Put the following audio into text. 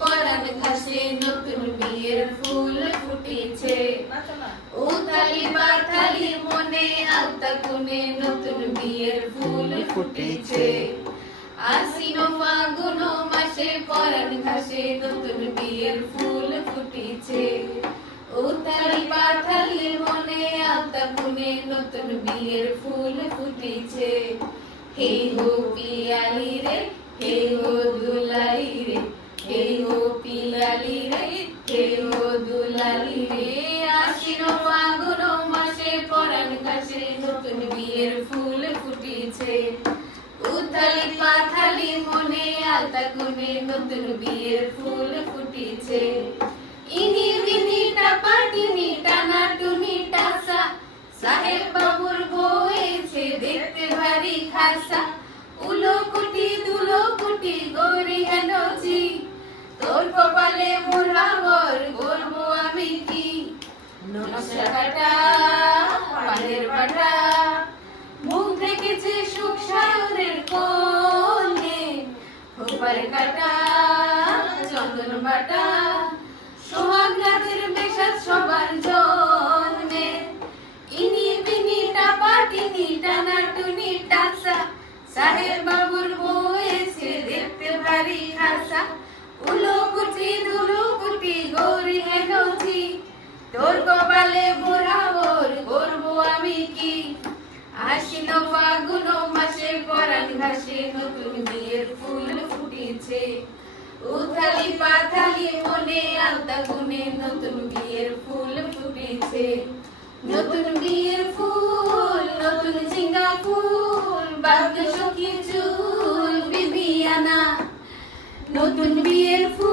পরাণ ঘাসে নতুন বিয়ের ফুল ফুটেছে। উথালি পাথালি মনে আলতা কোণে নতুন বিয়ের ফুল ফুটেছে। আশ্বিন ফাগুন মাসে পরাণ ঘাসে নতুন বিয়ের ফুল ফুটেছে। উথালি পাথালি মনে আলতা কোণে নতুন বিয়ের ফুল ফুটেছে। হে গো পিয়ালি রে, হে গো দুলালি রে, হে গো পিয়ালি রে, হে গো দুলালি রে। আশ্বিন ফাগুন মাসে পরাণ ঘাসে নতুন বিয়ের ফুল ফুটেছে। উথালি পাথালি মনে আলতা কোণে নতুন বিয়ের ফুল ফুটেছে। ইনি বিনি টাপাটিনি টানা টুনি টাসা, সাহেব বাবুর বউয়েছে দেখতে ভারী খাসা। উলো কুটি দুলো কুটি গৌরী হেনজি, তোর কপালে মোড়াবর করবো আমি কি। নকশা কাটা পানের বাটা, মুখ দেখেছে সুখ সায়নের কোণে। খোপার কাটা চন্দন বাটা, সোহাগ রাতের বেশাদ সবার জন্যে। ইনি বিনি টাপাটিনি টানা টুনি টাসা, সাহেব বাবুর বউয়েছে দেখতে ভারী খাসা। উলো কুটি দুলো কুটি গৌরী হেনজি, তোর কপালে মোড়াবর করবো আমি কি। আশ্বিন ফাগুন মাসে পরাণ ঘাসে নতুন বিয়ের ফুল ফুটেছে। উথালি পাথালি মনে আলতা কোণে নতুন বিয়ের ফুল ফুটেছে। নতুন বিয়ের ফুল নতুন ঝিঙ্গা ফুল, বাদ্য সখী চুল বিবিয়ানা। নতুন বিয়ের ফুল